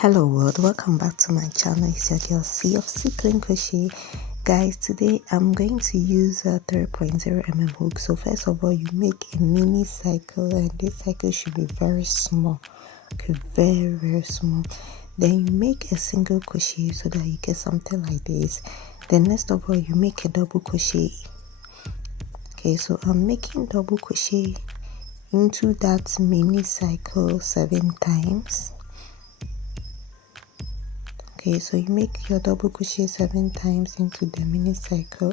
Hello world, welcome back to my channel. It's your girl C of Cycling Crochet. Guys, today I'm going to use a 3.0 hook. So first of all, you make a mini cycle, and this cycle should be very small. Okay, very small. Then you make a single crochet so that you get something like this. Then next of all, you make a double crochet. Okay, so I'm making double crochet into that mini cycle 7 times. Okay, so you make your double crochet 7 times into the mini cycle.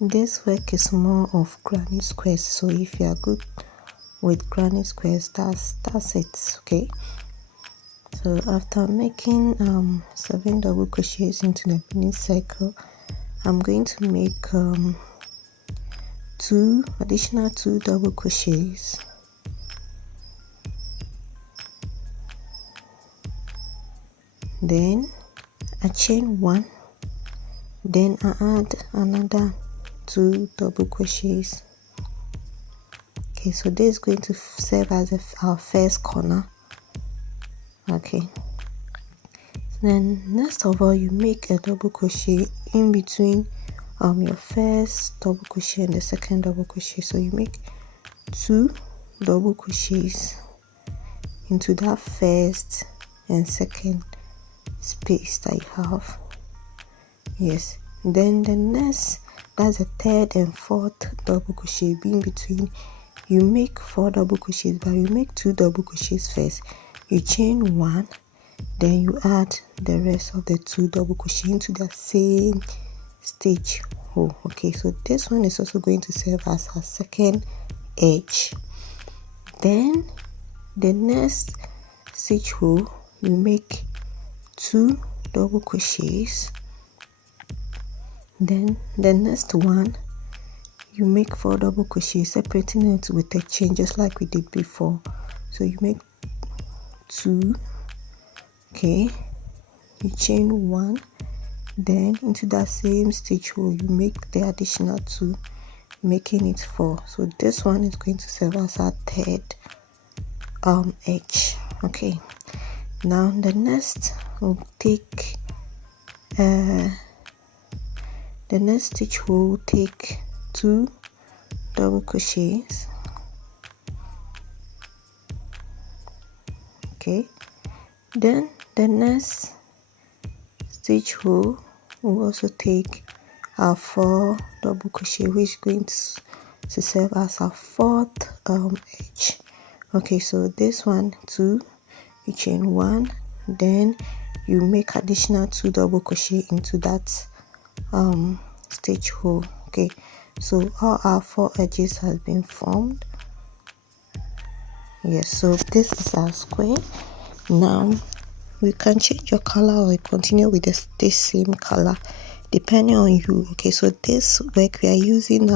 This work is more of granny squares, so if you are good with granny squares, that's it. Okay, so after making 7 double crochets into the mini cycle, I'm going to make 2 additional double crochets. Then I chain 1, then I add another 2 double crochets. Okay, so this is going to serve as our first corner. Okay, then next of all, you make a double crochet in between your first double crochet and the second double crochet. So you make 2 double crochets into that first and second space that you have. Yes, then the next, that's the third and fourth double crochet in between. You make 4 double crochets, but you make 2 double crochets first. You chain 1, then you add the rest of the 2 double crochet into the same stitch hole. Okay, so this one is also going to serve as our second edge. Then the next stitch hole, you make 2 double crochets. Then the next one, you make 4 double crochets, separating it with a chain just like we did before. So you make 2, okay, you chain 1, then into that same stitch hole you make the additional 2, making it 4. So this one is going to serve as our third edge. Okay, now the next, we'll take the next stitch hole, will take 2 double crochets. Okay, then the next stitch hole will also take our 4 double crochet, which is going to serve as our fourth edge. Okay, so this one, 2, you chain 1, then you make additional 2 double crochet into that stitch hole. Okay, so all our 4 edges has been formed. Yes, so this is our square. Now we can change your color or continue with this same color depending on you. Okay, so this work we are using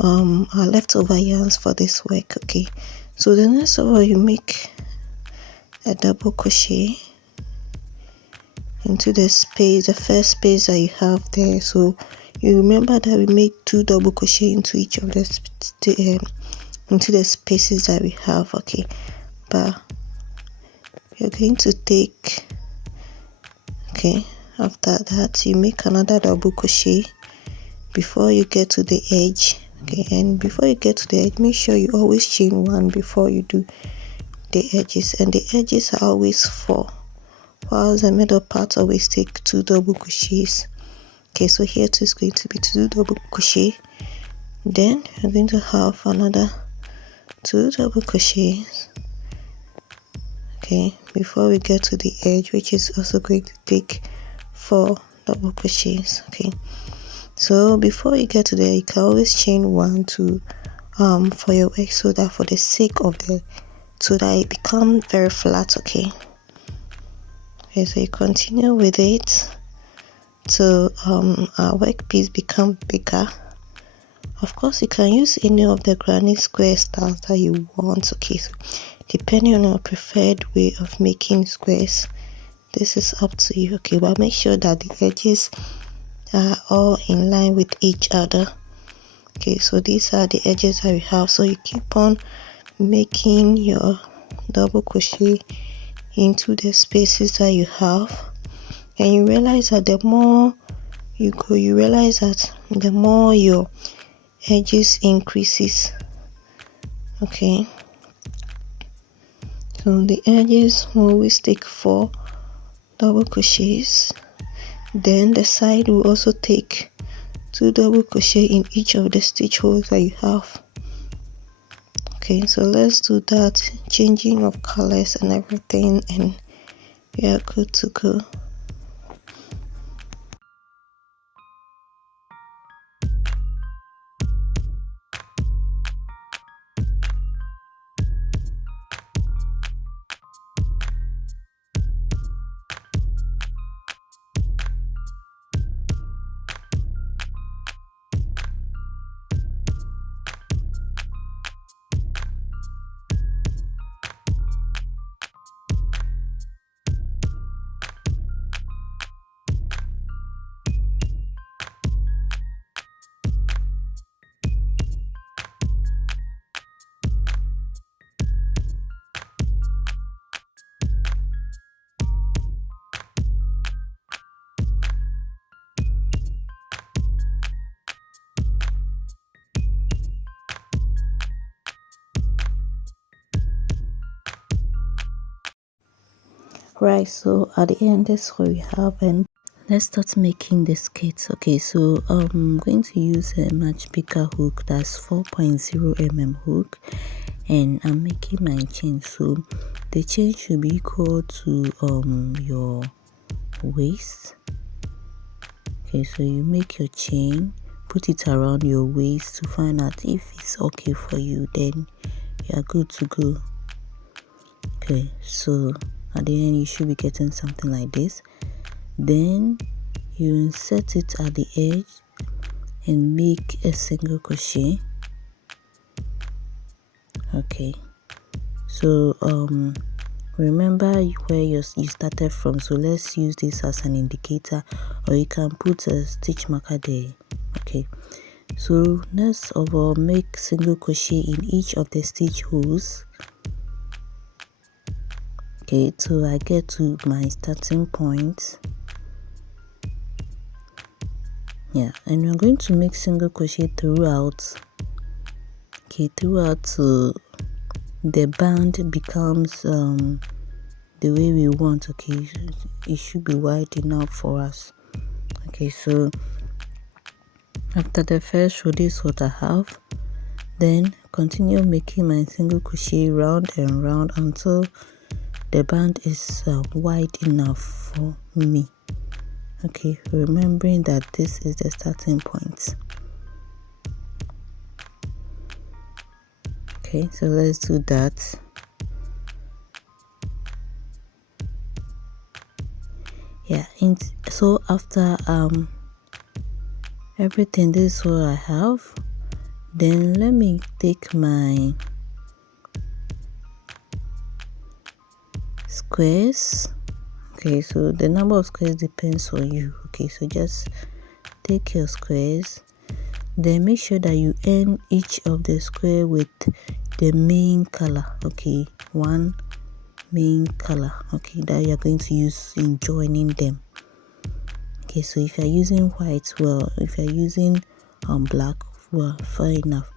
our leftover yarns for this work. Okay, so the next of all, you make a double crochet into the space, the first space that you have there. So you remember that we made 2 double crochet into each of the into the spaces that we have. Okay, but you're going to take, okay, after that you make another double crochet before you get to the edge. Okay, and before you get to the edge, make sure you always chain 1 before you do the edges, and the edges are always 4, while the middle part always take 2 double crochets. Okay, so here too is going to be 2 double crochet, then you're going to have another 2 double crochets, okay, before we get to the edge, which is also going to take 4 double crochets. Okay, so before you get to there, you can always chain 1 to for your work, so that for the sake of so that it becomes very flat. Okay, so you continue with it till our work piece become bigger. Of course, you can use any of the granny square styles that you want. Okay, so depending on your preferred way of making squares, this is up to you. Okay, but make sure that the edges are all in line with each other. Okay, so these are the edges that we have. So you keep on making your double crochet into the spaces that you have, and you realize that the more you go, you realize that the more your edges increases. Okay, so the edges will always take 4 double crochets, then the side will also take 2 double crochet in each of the stitch holes that you have. Okay, so let's do that, changing of colors and everything, and we are good to go. Right, so at the end, this is what we have, and let's start making the skirts. Okay, so I'm going to use a much bigger hook, that's 4.0 mm hook, and I'm making my chain. So the chain should be equal to your waist. Okay, so you make your chain, put it around your waist to find out if it's okay for you, then you are good to go. Okay, so at the end you should be getting something like this. Then you insert it at the edge and make a single crochet. Okay, so remember where you started from, so let's use this as an indicator, or you can put a stitch marker there. Okay, so next of all, make single crochet in each of the stitch holes. Okay, till I get to my starting point. Yeah, and we're going to make single crochet throughout. Okay, throughout till the band becomes the way we want. Okay, it should be wide enough for us. Okay, so after the first row, this is what I have. Then continue making my single crochet round and round until the band is wide enough for me. Okay, remembering that this is the starting point. Okay, so let's do that. Yeah, and so after everything, this is what I have. Then let me take my squares. Okay, so the number of squares depends on you. Okay, so just take your squares, then make sure that you end each of the square with the main color. Okay, one main color, okay, that you're going to use in joining them. Okay, so if you're using white, well, if you're using black, well, fair enough.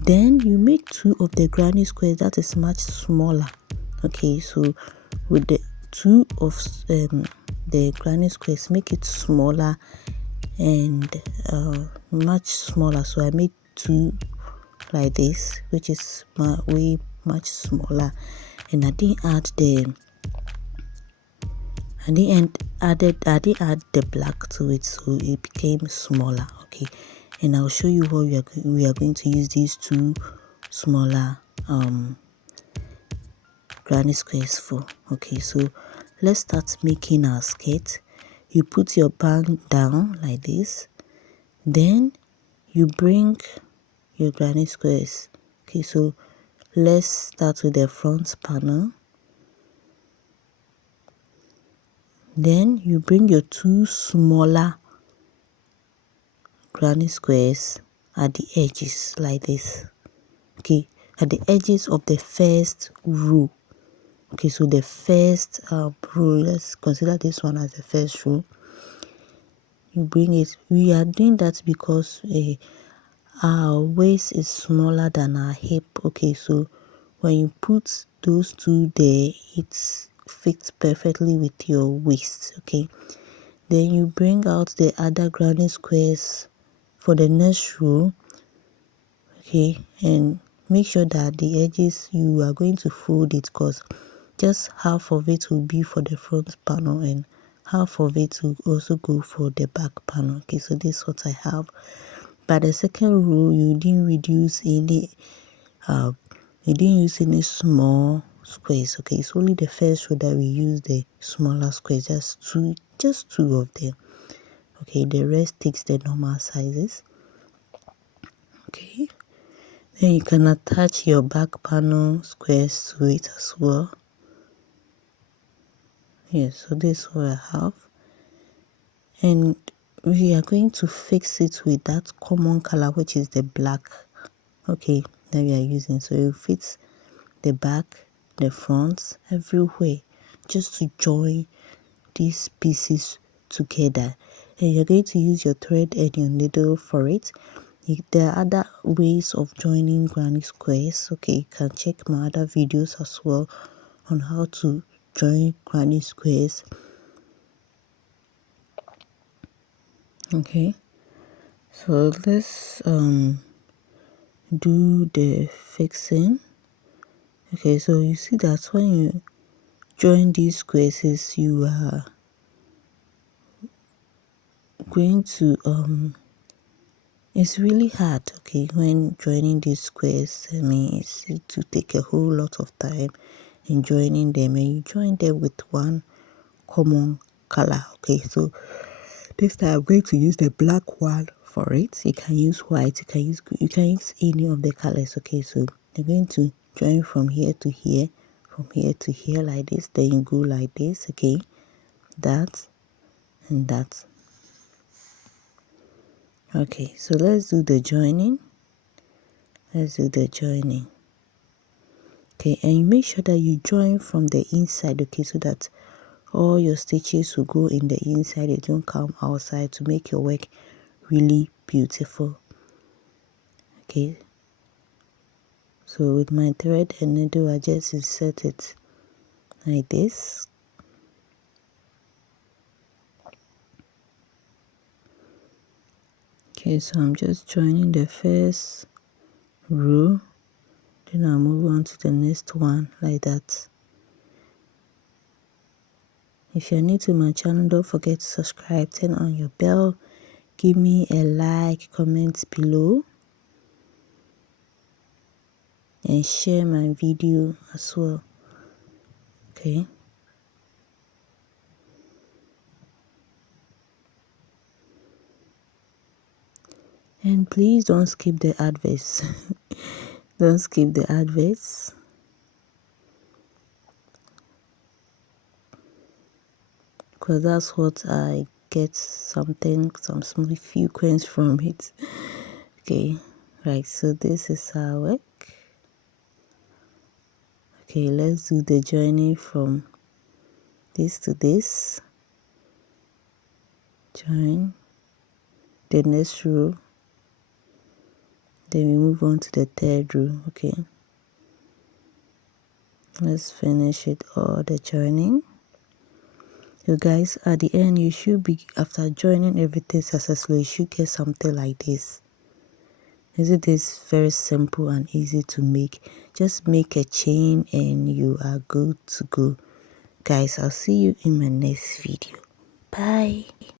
Then you make 2 of the granny squares that is much smaller. Okay, so with the 2 of the granny squares, make it smaller and much smaller. So I made 2 like this, which is way much smaller, and I didn't add the black to it, so it became smaller. Okay, and I'll show you what we are going to use these 2 smaller granny squares for. Okay, so let's start making our skirt. You put your band down like this, then you bring your granny squares. Okay, so let's start with the front panel. Then you bring your 2 smaller granny squares at the edges like this. Okay, at the edges of the first row. Okay, so the first row, let's consider this one as the first row. You bring it. We are doing that because our waist is smaller than our hip. Okay, so when you put those two there, it fits perfectly with your waist. Okay, then you bring out the other granny squares for the next row. Okay, and make sure that the edges, you are going to fold it, because just half of it will be for the front panel and half of it will also go for the back panel. Okay, so this is what I have. But the second row, you didn't reduce any you didn't use any small squares. Okay, it's only the first row that we use the smaller squares, just two of them. Okay, the rest takes the normal sizes. Okay, then you can attach your back panel squares to it as well. Yes, so this is what I have, and we are going to fix it with that common color, which is the black. Okay, that we are using, so it fits the back, the front, everywhere, just to join these pieces together. And you're going to use your thread and your needle for it. There are other ways of joining granny squares. Okay, you can check my other videos as well on how to join granny squares. Okay, so let's do the fixing. Okay, so you see that when you join these squares, you are going to it's really hard, okay, when joining these squares. I mean, it's to take a whole lot of time in joining them, and you join them with one common color. Okay, so this time I'm going to use the black one for it. You can use white, you can use any of the colors. Okay, so you're going to join from here to here, from here to here like this, then you go like this. Okay, that and that. Okay, so let's do the joining. Okay, and you make sure that you join from the inside. Okay, so that all your stitches will go in the inside, they don't come outside, to make your work really beautiful. Okay, so with my thread and needle, I just insert it like this. Okay, so I'm just joining the first row, then I'll move on to the next one like that. If you're new to my channel, don't forget to subscribe, turn on your bell, give me a like, comment below, and share my video as well. Okay, and please don't skip the adverts. Don't skip the adverts, because that's what I get some small few coins from it. Okay, right, so this is our work. Okay, let's do the joining from this to this. Join the next row, then we move on to the third row. Okay, let's finish it all, the joining. So guys, at the end, you should be, after joining everything successfully, you should get something like this. Isn't this very simple and easy to make? Just make a chain and you are good to go. Guys, I'll see you in my next video. Bye.